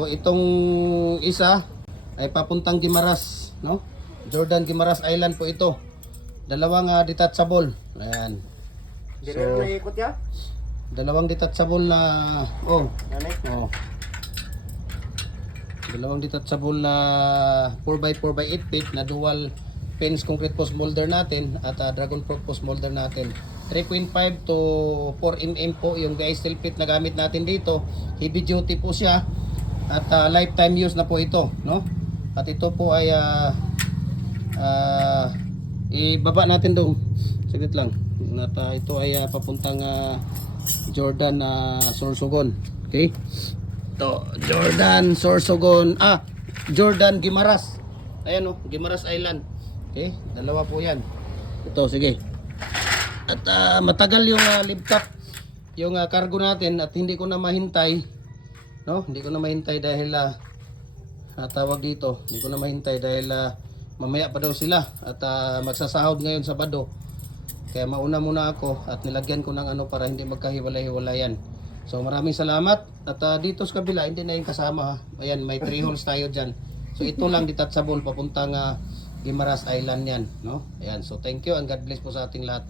So, itong isa ay papuntang Guimaras, no? Jordan Guimaras Island po ito. Dalawang detachable. Ayan. Hindi So, rin naikot ya? dalawang detachable na Nanay? dalawang detachable na 4x4x8 feet na dual pins concrete post molder natin at dragon proof post molder natin. 3.5 to 4 mm po yung guys steel plate na gamit natin dito. Heavy duty po siya at lifetime use na po ito, no? At ito po ay ibaba natin doon. Saglit lang. At ito ay papuntang Jordan Sorsogon. Okay? To Jordan Sorsogon. Jordan Guimaras. Ayan Guimaras Island. Okay? Dalawa po 'yan. Ito sige. At matagal yung lift up yung cargo natin at hindi ko na mahintay, no? Hindi ko na mahintay dahil tawag dito. Hindi ko na mahintay dahil mamaya pa daw sila at magsasahod ngayon sa Sabado. Kaya mauna muna ako at nilagyan ko ng para hindi magkahiwalay-hiwalayan. So maraming salamat at dito sa kabila hindi na yung kasama ha. Ayan, may 3 holes tayo diyan. So ito lang detachable papuntang Guimaras Island yan, no? Ayan, so thank you and God bless po sa ating lahat.